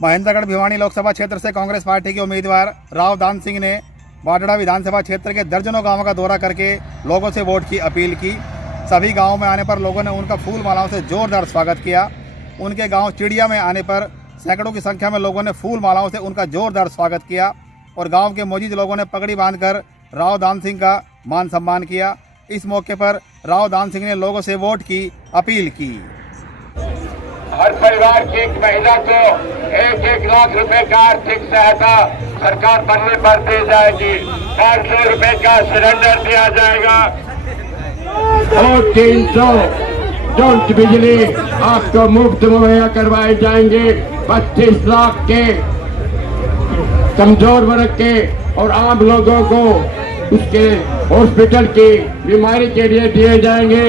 महेंद्रगढ़ भिवानी लोकसभा क्षेत्र से कांग्रेस पार्टी के उम्मीदवार राव दान सिंह ने बाडड़ा विधानसभा क्षेत्र के दर्जनों गांवों का दौरा करके लोगों से वोट की अपील की। सभी गांवों में आने पर लोगों ने उनका फूल मालाओं से जोरदार स्वागत किया। उनके गांव चिड़िया में आने पर सैकड़ों की संख्या में लोगों ने फूल मालाओं से उनका जोरदार स्वागत किया और गांव के मौजूद लोगों ने पगड़ी बांधकर राव दान सिंह का मान सम्मान किया। इस मौके पर राव दान सिंह ने लोगों से वोट की अपील की। हर परिवार की एक महिला को 1-1 लाख रुपए का आर्थिक सहायता सरकार बनने पर दी जाएगी। 500 रुपए का सिलेंडर दिया जाएगा और 300 यूनिट बिजली आपको मुफ्त मुहैया करवाए जाएंगे। 25 लाख के कमजोर वर्ग के और आम लोगों को उसके हॉस्पिटल की बीमारी के लिए दिए जाएंगे।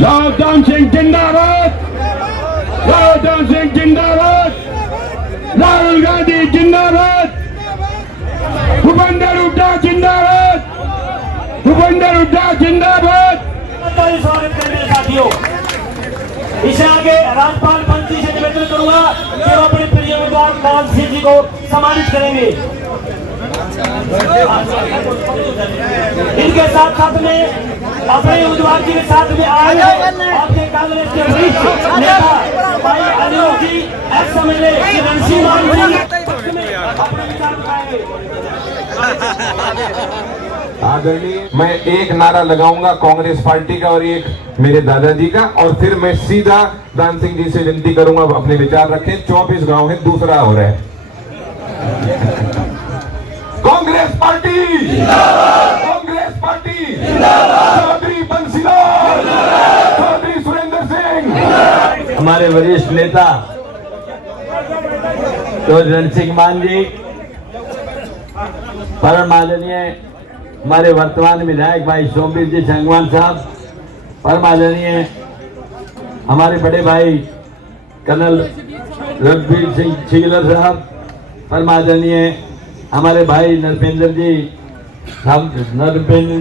राव दान सिंह जिंदाबाद, राव दान सिंह जिंदाबाद, राहुल गांधी जिंदाबाद, भूपेंद्र हुड्डा जिंदाबाद, भूपेंद्र हुड्डा जिंदाबाद। स्वागत करेंगे साथियों। इसे आगे राज्यपाल पंथी से निवेदन करूंगा कि वो अपने प्रिय उम्मीदवार दान सिंह जी को सम्मानित करेंगे। इनके साथ साथ में अपने उम्मीदवार जी के साथ में आए आपके कांग्रेस के वरिष्ठ नेता भाई अनिल जी, एक्स एमएलए रणसी मान जी अपने विचार बताएंगे। आदरणीय, मैं एक नारा लगाऊंगा कांग्रेस पार्टी का और एक मेरे दादाजी का, और फिर मैं सीधा दान सिंह जी से विनती करूंगा अपने विचार रखें। 24 गांव है, दूसरा हो रहा है। कांग्रेस पार्टी जिंदाबाद, कांग्रेस पार्टी जिंदाबाद, चौधरी बंसीलाल, चौधरी सुरेंद्र सिंह, हमारे वरिष्ठ नेता चौधरी रणसिंह मान जी, परम आदरणीय हमारे वर्तमान विधायक भाई सोमवीर जी संगवान साहब, परम आदरणीय हमारे बड़े भाई कर्नल रघुवीर सिंह छिगलर साहब, परम आदरणीय हमारे भाई नरपेंद्र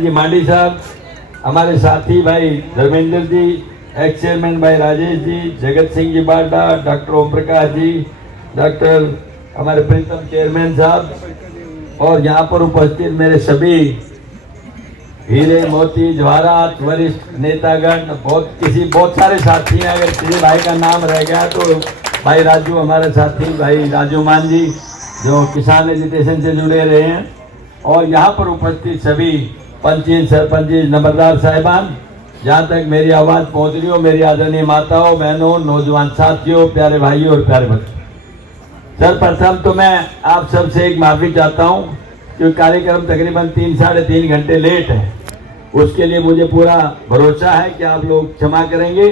जी मांडी साहब, हमारे साथी भाई धर्मेंद्र जी, एक्स चेयरमैन भाई राजेश जी, जगत सिंह जी बाडा, डॉक्टर ओम प्रकाश जी, डॉक्टर हमारे प्रीतम चेयरमैन साहब, और यहाँ पर उपस्थित मेरे सभी हीरे मोती जवाहरात वरिष्ठ नेतागण, बहुत सारे साथी हैं। अगर किसी भाई का नाम रह गया तो भाई राजू, हमारे साथी भाई राजू मान जी जो किसान एजुकेशन से जुड़े रहे हैं, और यहाँ पर उपस्थित सभी पंची सरपंच नंबरदार साहिबान, जहाँ तक मेरी आवाज़ पहुँच रही हो, मेरी आदरणीय माताओं बहनों नौजवान साथियों प्यारे भाइयों और प्यारे बच्चों, सर्वप्रथम तो मैं आप सबसे एक माफी चाहता हूँ क्योंकि कार्यक्रम तकरीबन 3-3.5 घंटे लेट है। उसके लिए मुझे पूरा भरोसा है कि आप लोग क्षमा करेंगे।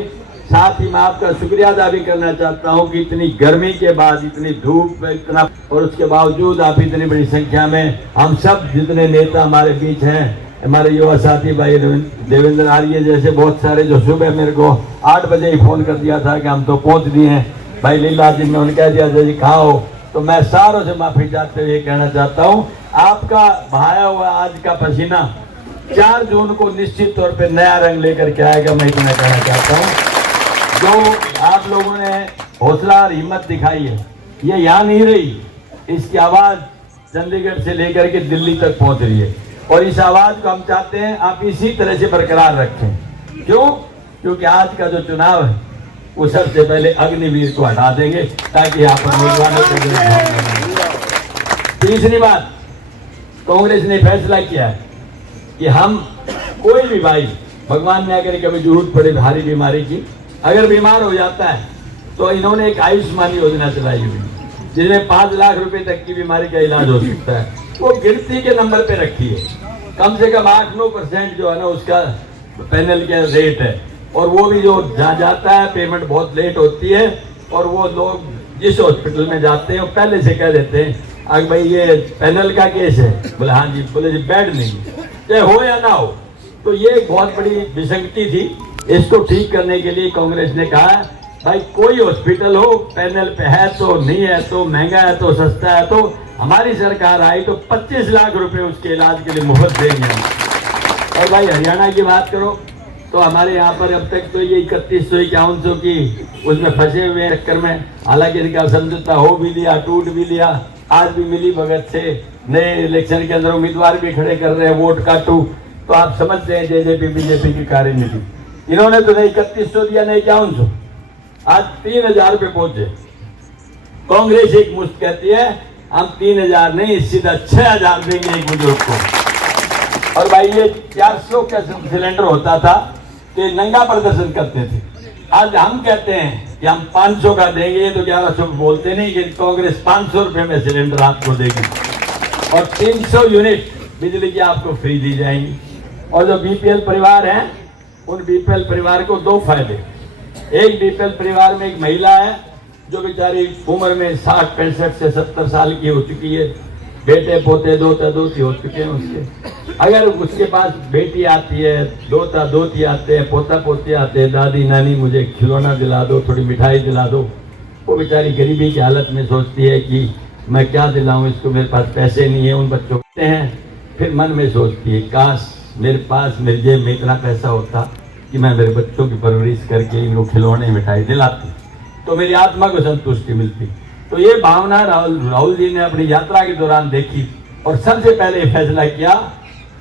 साथ ही मैं आपका शुक्रिया अदा भी करना चाहता हूं कि इतनी गर्मी के बाद, इतनी धूप में, इतना, और उसके बावजूद आप इतनी बड़ी संख्या में, हम सब जितने नेता हमारे बीच हैं, हमारे युवा साथी भाई देवेंद्र आर्य जैसे बहुत सारे, जो सुबह मेरे को 8 बजे ही फोन कर दिया था कि हम तो पहुंच दिए हैं, भाई लीला जी ने उन्हें कह दिया जी कहाँ हो। तो मैं सारों से माफी चाहते हुए कहना चाहता हूँ, आपका बहाया हुआ आज का पसीना 4 जून को निश्चित तौर पे नया रंग लेकर के आएगा। मैं इतना कहना चाहता हूँ, जो आप लोगों ने हौसला और हिम्मत दिखाई है, ये यहाँ नहीं रही, इसकी आवाज़ चंडीगढ़ से लेकर के दिल्ली तक पहुँच रही है, और इस आवाज़ को हम चाहते हैं आप इसी तरह से बरकरार रखें। क्यों? क्योंकि आज का जो चुनाव है वो सबसे पहले अग्निवीर को हटा देंगे ताकि यहाँ पर उम्मीदवारों को। तीसरी बात, कांग्रेस ने फैसला किया है कि हम कोई भी भाई, भगवान ने अगर कभी जरूरत पड़े भारी बीमारी की, अगर बीमार हो जाता है तो इन्होंने एक आयुष्मान योजना चलाई हुई जिसमें 5 लाख रुपए तक की बीमारी का इलाज हो सकता है। वो गिनती के नंबर पे रखी है, कम से कम 8-9% जो है ना उसका पैनल का रेट है, और वो भी जो जहाँ जाता है पेमेंट बहुत लेट होती है, और वो लोग जिस हॉस्पिटल में जाते हैं वो पहले से कह देते हैं अगर भाई ये पैनल का केस है, बोले हाँ जी, बोले जी बेड नहीं, चाहे हो या ना हो। तो ये एक बहुत बड़ी विसंगति थी, इसको ठीक करने के लिए कांग्रेस ने कहा भाई कोई हॉस्पिटल हो, पैनल पे है तो, नहीं है तो, महंगा है तो, सस्ता है तो, हमारी सरकार आई तो 25 लाख रुपए उसके इलाज के लिए मुफ्त देंगे। और भाई हरियाणा की बात करो, तो हमारे यहाँ पर अब तक तो ये 3151 की उसमें फंसे हुए चक्कर में, हालांकि इनका समझौता हो भी लिया, टूट भी लिया। आज भी मिली भगत से नए इलेक्शन के अंदर उम्मीदवार भी खड़े कर रहे हैं, वोट काटू। तो आप समझते हैं जेजेपी बीजेपी की कार्यनीति। इन्होंने तो नहीं 3100 दिया, नहीं 5100, आज 3000 पे पहुंचे। कांग्रेस एक मुश्त कहती है हम 3000 नहीं, सीधा 6000 देंगे एक बुजुर्ग को। और भाई ये 400 का सिलेंडर होता था कि नंगा प्रदर्शन करते थे। आज हम कहते हैं कि हम 500 का देंगे, तो 1100 बोलते नहीं कि कांग्रेस 500 रुपए में सिलेंडर आपको देगी और 300 यूनिट बिजली की आपको फ्री दी जाएंगी। और जो बीपीएल परिवार हैं, उन बीपीएल परिवार को 2 फायदे। एक बीपीएल परिवार में एक महिला है जो बेचारी उम्र में 60, 65 से 70 साल की हो चुकी है, बेटे पोते दोता दोती हो चुके हैं उसके। अगर उसके पास बेटी आती है, दोता दोती आते हैं, पोता पोती आते हैं, दादी नानी मुझे खिलौना दिला दो, थोड़ी मिठाई दिला दो, वो बेचारी गरीबी की हालत में सोचती है कि मैं क्या दिलाऊं इसको, मेरे पास पैसे नहीं है। उन बच्चों को हैं, फिर मन में सोचती है काश मेरे पास मेरे जेब में इतना पैसा होता कि मैं मेरे बच्चों की परवरिश करके इनको खिलौने मिठाई दिलाती, तो मेरी आत्मा को संतुष्टि मिलती। तो ये भावना राहुल जी ने अपनी यात्रा के दौरान देखी और सबसे पहले फैसला किया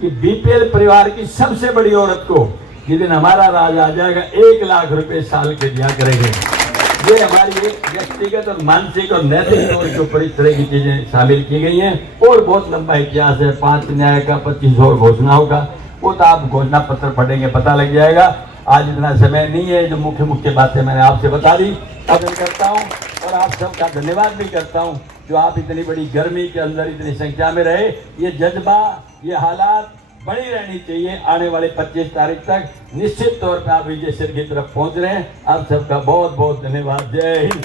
कि बीपीएल परिवार की सबसे बड़ी औरत को जिस दिन हमारा राज आ जाएगा 1 लाख रुपए साल के दिया करेंगे। ये हमारी एक व्यक्तिगत और मानसिक और नैतिक तौर के ऊपर इस तरह की चीजें शामिल की गई हैं। और बहुत लंबा इतिहास है, 5 न्याय का 25 और घोषणा होगा, वो तो आप घोषणा पत्र पढ़ेंगे पता लग जाएगा। आज इतना समय नहीं है, जो मुख्य मुख्य बातें मैंने आपसे बता दी। अब करता हूँ और आप सबका धन्यवाद भी करता हूँ जो आप इतनी बड़ी गर्मी के अंदर इतनी संख्या में रहे। ये जज्बा, ये हालात बनी रहनी चाहिए। आने वाले 25 तारीख तक निश्चित तौर पर आप विजय सिर की तरफ पहुंच रहे हैं। आप सबका बहुत बहुत धन्यवाद। जय हिंद।